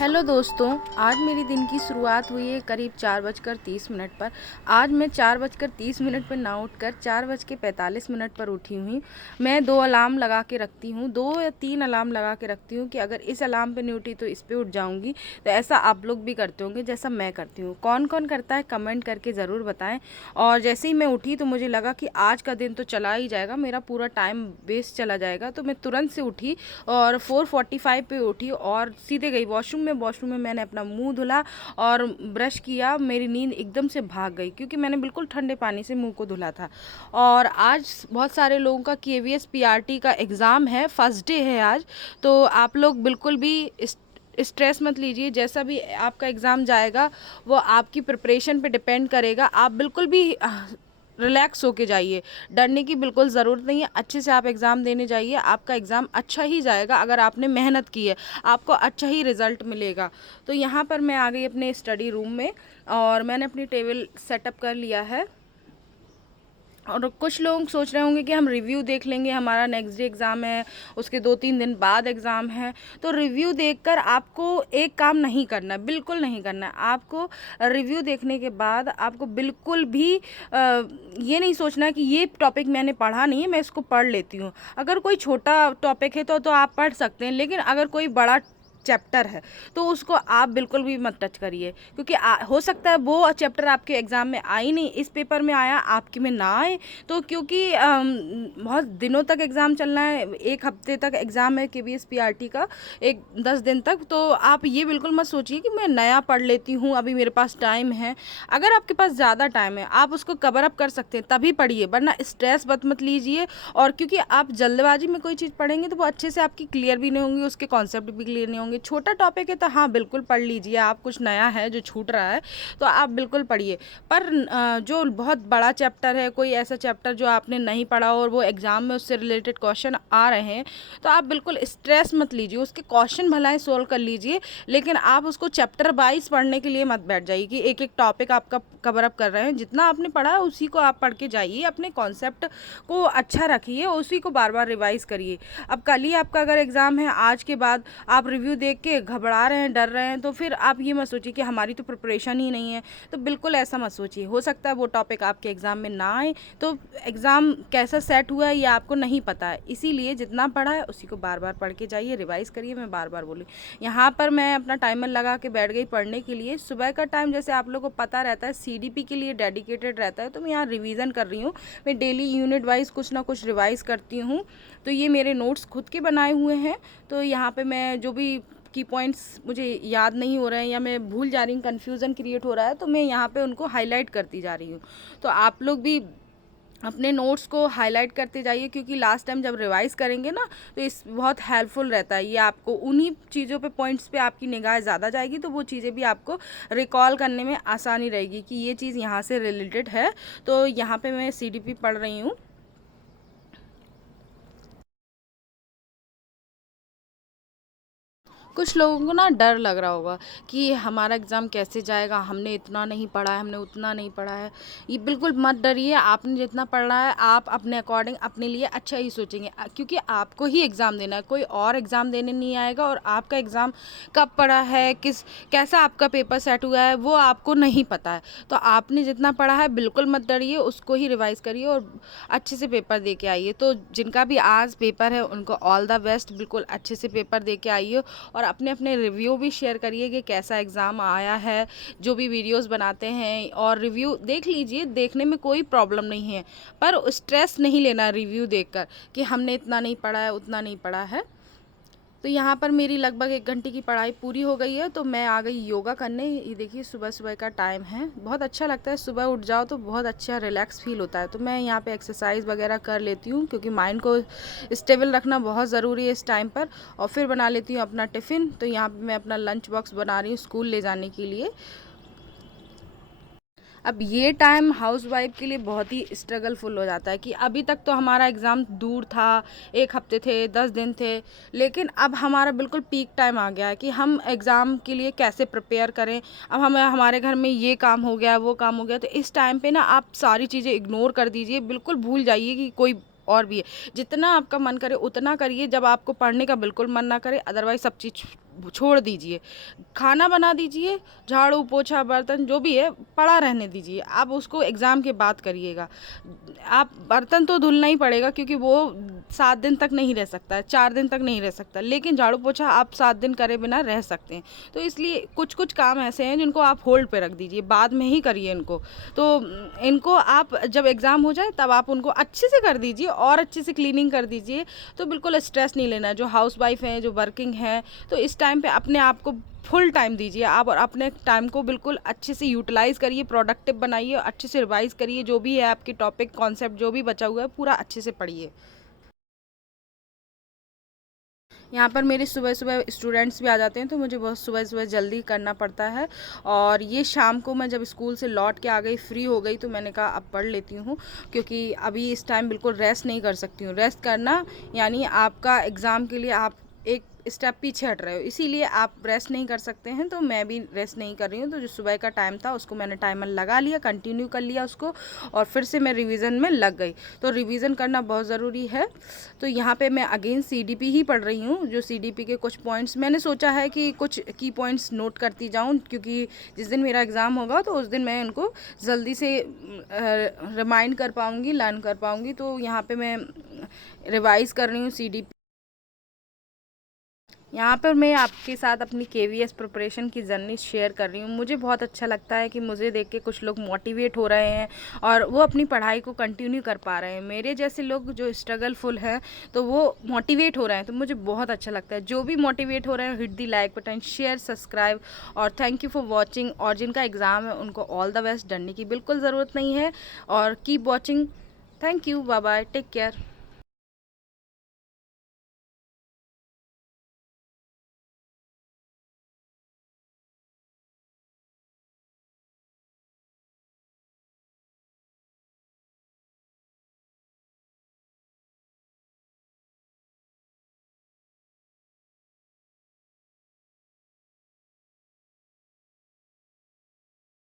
Hello दोस्तों, आज मेरी दिन की शुरुआत हुई है करीब 4:30 पर। आज मैं 4:30 पर ना उठकर 4:45 पर उठी हुई। मैं 2 अलार्म लगा के रखती हूँ, 2 या 3 अलार्म लगा के रखती हूँ कि अगर इस अलार्म पे नहीं उठी तो इस पे उठ जाऊँगी। तो ऐसा आप लोग भी करते होंगे जैसा मैं करती हूँ। कौन-कौन करता है कमेंट करके ज़रूर बताएँ। और जैसे ही मैं उठी तो मुझे लगा कि आज का दिन तो चला ही जाएगा, मेरा पूरा टाइम वेस्ट चला जाएगा। तो मैं तुरंत से उठी और 4:45 पे उठी और सीधे गई वॉशरूम में मैंने अपना मुंह धुला और ब्रश किया। मेरी नींद एकदम से भाग गई क्योंकि मैंने बिल्कुल ठंडे पानी से मुंह को धुला था। और आज बहुत सारे लोगों का केवीएस पीआरटी का एग्ज़ाम है, फर्स्ट डे है आज। तो आप लोग बिल्कुल भी स्ट्रेस मत लीजिए। जैसा भी आपका एग्ज़ाम जाएगा वो आपकी प्रिपरेशन पे डिपेंड करेगा। आप बिल्कुल भी रिलैक्स होके जाइए, डरने की बिल्कुल ज़रूरत नहीं है। अच्छे से आप एग्ज़ाम देने जाइए, आपका एग्ज़ाम अच्छा ही जाएगा। अगर आपने मेहनत की है आपको अच्छा ही रिज़ल्ट मिलेगा। तो यहाँ पर मैं आ गई अपने स्टडी रूम में और मैंने अपनी टेबल सेटअप कर लिया है। और कुछ लोग सोच रहे होंगे कि हम रिव्यू देख लेंगे, हमारा नेक्स्ट डे एग्ज़ाम है, उसके 2-3 दिन बाद एग्ज़ाम है। तो रिव्यू देखकर आपको एक काम नहीं करना है, बिल्कुल नहीं करना है। आपको रिव्यू देखने के बाद आपको बिल्कुल भी ये नहीं सोचना कि ये टॉपिक मैंने पढ़ा नहीं है, मैं इसको पढ़ लेती हूँ। अगर कोई छोटा टॉपिक है तो आप पढ़ सकते हैं, लेकिन अगर कोई बड़ा चैप्टर है तो उसको आप बिल्कुल भी मत टच करिए, क्योंकि हो सकता है वो चैप्टर आपके एग्ज़ाम में आई नहीं, इस पेपर में आया, आपके में ना आए। तो क्योंकि बहुत दिनों तक एग्ज़ाम चलना है, 1 हफ्ते तक एग्ज़ाम है केवीएस पीआरटी का, 10 दिन तक। तो आप ये बिल्कुल मत सोचिए कि मैं नया पढ़ लेती हूँ, अभी मेरे पास टाइम है। अगर आपके पास ज़्यादा टाइम है आप उसको कवर अप कर सकते हैं, तभी पढ़िए, वरना स्ट्रेस मत लीजिए। और क्योंकि आप जल्दबाजी में कोई चीज़ पढ़ेंगे तो वो अच्छे से आपकी क्लियर भी नहीं होंगी, उसके कॉन्सेप्ट भी क्लियर नहीं होंगे। छोटा टॉपिक है तो हाँ बिल्कुल पढ़ लीजिए, आप कुछ नया है जो छूट रहा है तो आप बिल्कुल पढ़िए। पर जो बहुत बड़ा चैप्टर है, कोई ऐसा चैप्टर जो आपने नहीं पढ़ा और वो एग्ज़ाम में उससे रिलेटेड क्वेश्चन आ रहे हैं, तो आप बिल्कुल स्ट्रेस मत लीजिए, उसके क्वेश्चन भलाएं सोल्व कर लीजिए, लेकिन आप उसको चैप्टर वाइज पढ़ने के लिए मत बैठ जाइए कि एक एक टॉपिक आपका कवर अप कर रहे हैं। जितना आपने पढ़ा है उसी को आप पढ़ के जाइए, अपने कॉन्सेप्ट को अच्छा रखिए, उसी को बार बार रिवाइज़ करिए। अब कल ही आपका अगर एग्ज़ाम है, आज के बाद आप रिव्यू देख के घबरा रहे हैं, डर रहे हैं, तो फिर आप ये मत सोचिए कि हमारी तो प्रिपरेशन ही नहीं है। तो बिल्कुल ऐसा मत सोचिए। हो सकता है वो टॉपिक आपके एग्ज़ाम में ना आए, तो एग्ज़ाम कैसा सेट हुआ है ये आपको नहीं पता है। इसीलिए जितना पढ़ा है उसी को बार बार पढ़ के जाइए, रिवाइज़ करिए। मैं बार बार बोली, यहाँ पर मैं अपना टाइमर लगा के बैठ गई पढ़ने के लिए। सुबह का टाइम जैसे आप लोगों को पता रहता है सीडीपी के लिए डेडिकेटेड रहता है, तो मैं यहाँ रिवीजन कर रही हूँ। मैं डेली यूनिट वाइज कुछ ना कुछ रिवाइज़ करती हूँ। तो ये मेरे नोट्स खुद के बनाए हुए हैं। तो यहाँ पे मैं जो भी की पॉइंट्स मुझे याद नहीं हो रहे हैं या मैं भूल जा रही हूँ, कन्फ्यूज़न क्रिएट हो रहा है, तो मैं यहाँ पे उनको हाईलाइट करती जा रही हूँ। तो आप लोग भी अपने नोट्स को हाईलाइट करते जाइए, क्योंकि लास्ट टाइम जब रिवाइज़ करेंगे ना तो इस बहुत हेल्पफुल रहता है। ये आपको उन्हीं चीज़ों पे पॉइंट्स पे आपकी निगाह ज़्यादा जाएगी, तो वो चीज़ें भी आपको रिकॉल करने में आसानी रहेगी कि ये चीज़ यहाँ से रिलेटेड है। तो यहाँ पे मैं सीडीपी पढ़ रही हूँ। कुछ लोगों को ना डर लग रहा होगा कि हमारा एग्ज़ाम कैसे जाएगा, हमने इतना नहीं पढ़ा है, हमने उतना नहीं पढ़ा है। ये बिल्कुल मत डरिए, आपने जितना पढ़ा है आप अपने अकॉर्डिंग अपने लिए अच्छा ही सोचेंगे, क्योंकि आपको ही एग्ज़ाम देना है, कोई और एग्ज़ाम देने नहीं आएगा। और आपका एग्ज़ाम कब पढ़ा है, कैसा आपका पेपर सेट हुआ है, वो आपको नहीं पता है। तो आपने जितना पढ़ा है बिल्कुल मत डरिए, उसको ही रिवाइज़ करिए और अच्छे से पेपर दे के आइए। तो जिनका भी आज पेपर है उनको ऑल द बेस्ट, बिल्कुल अच्छे से पेपर दे के आइए और अपने अपने रिव्यू भी शेयर करिए कि कैसा एग्ज़ाम आया है। जो भी वीडियोस बनाते हैं और रिव्यू देख लीजिए, देखने में कोई प्रॉब्लम नहीं है, पर स्ट्रेस नहीं लेना रिव्यू देखकर कि हमने इतना नहीं पढ़ा है, उतना नहीं पढ़ा है। तो यहाँ पर मेरी लगभग 1 घंटे की पढ़ाई पूरी हो गई है, तो मैं आ गई योगा करने। ये देखिए सुबह सुबह का टाइम है, बहुत अच्छा लगता है, सुबह उठ जाओ तो बहुत अच्छा रिलैक्स फील होता है। तो मैं यहाँ पे एक्सरसाइज वगैरह कर लेती हूँ, क्योंकि माइंड को स्टेबल रखना बहुत ज़रूरी है इस टाइम पर। और फिर बना लेती हूँ अपना टिफ़िन। तो यहाँ पर मैं अपना लंच बॉक्स बना रही हूँ स्कूल ले जाने के लिए। अब ये टाइम हाउसवाइफ के लिए बहुत ही स्ट्रगलफुल हो जाता है कि अभी तक तो हमारा एग्ज़ाम दूर था, 1 हफ्ते थे, 10 दिन थे, लेकिन अब हमारा बिल्कुल पीक टाइम आ गया है कि हम एग्ज़ाम के लिए कैसे प्रिपेयर करें। अब हमारे घर में ये काम हो गया, वो काम हो गया, तो इस टाइम पे ना आप सारी चीज़ें इग्नोर कर दीजिए, बिल्कुल भूल जाइए कि कोई और भी है। जितना आपका मन करे उतना करिए, जब आपको पढ़ने का बिल्कुल मन ना करे, अदरवाइज़ सब चीज़ छोड़ दीजिए। खाना बना दीजिए, झाड़ू पोछा बर्तन जो भी है पड़ा रहने दीजिए, आप उसको एग्ज़ाम के बाद करिएगा। आप बर्तन तो धुलना ही पड़ेगा क्योंकि वो 7 दिन तक नहीं रह सकता है, 4 दिन तक नहीं रह सकता, लेकिन झाड़ू पोछा आप 7 दिन करे बिना रह सकते हैं। तो इसलिए कुछ-कुछ काम ऐसे हैं जिनको आप होल्ड पे रख दीजिए, बाद में ही करिए इनको। तो इनको आप जब एग्ज़ाम हो जाए तब आप उनको अच्छे से कर दीजिए और अच्छे से क्लीनिंग कर दीजिए। तो बिल्कुल स्ट्रेस नहीं लेना है। जो हाउसवाइफ़ हैं, जो वर्किंग हैं, तो इस टाइम पे अपने आप को फुल टाइम दीजिए आप और अपने टाइम को बिल्कुल अच्छे से यूटिलाइज़ करिए, प्रोडक्टिव बनाइए, अच्छे से रिवाइज़ करिए, जो भी है आपके टॉपिक, कॉन्सेप्ट जो भी बचा हुआ है पूरा अच्छे से पढ़िए। यहाँ पर मेरे सुबह-सुबह स्टूडेंट्स भी आ जाते हैं, तो मुझे बहुत सुबह-सुबह जल्दी करना पड़ता है और ये शाम को मैं जब स्कूल से लौट के आ गई, फ्री हो गई, तो मैंने कहा अब पढ़ लेती हूँ क्योंकि अभी इस टाइम बिल्कुल रेस्ट नहीं कर सकती हूँ। रेस्ट करना यानी आपका एग्ज़ाम के लिए आप एक स्टेप पीछे हट रहे हो, इसीलिए आप रेस्ट नहीं कर सकते हैं, तो मैं भी रेस्ट नहीं कर रही हूँ। तो जो सुबह का टाइम था उसको मैंने टाइमर लगा लिया, कंटिन्यू कर लिया उसको और फिर से मैं रिवीजन में लग गई। तो रिवीजन करना बहुत ज़रूरी है। तो यहाँ पे मैं अगेन सीडीपी ही पढ़ रही हूँ। जो सीडीपी के कुछ पॉइंट्स मैंने सोचा है कि कुछ की पॉइंट्स नोट करती जाऊँ क्योंकि जिस दिन मेरा एग्ज़ाम होगा तो उस दिन मैं उनको जल्दी से रिमाइंड कर पाऊँगी, लर्न कर पाऊँगी। तो यहाँ पे मैं रिवाइज़ कर रही हूँ सीडीपी। यहाँ पर मैं आपके साथ अपनी केवीएस प्रिपरेशन की जर्नी शेयर कर रही हूँ। मुझे बहुत अच्छा लगता है कि मुझे देख के कुछ लोग मोटिवेट हो रहे हैं और वो अपनी पढ़ाई को कंटिन्यू कर पा रहे हैं। मेरे जैसे लोग जो स्ट्रगलफुल हैं तो वो मोटिवेट हो रहे हैं, तो मुझे बहुत अच्छा लगता है। जो भी मोटिवेट हो रहे हैं, hit the like button, share, subscribe और थैंक यू फॉर वॉचिंग। और जिनका एग्ज़ाम है उनको ऑल द बेस्ट, डरने की बिल्कुल ज़रूरत नहीं है और keep watching. Thank you, bye bye, take care.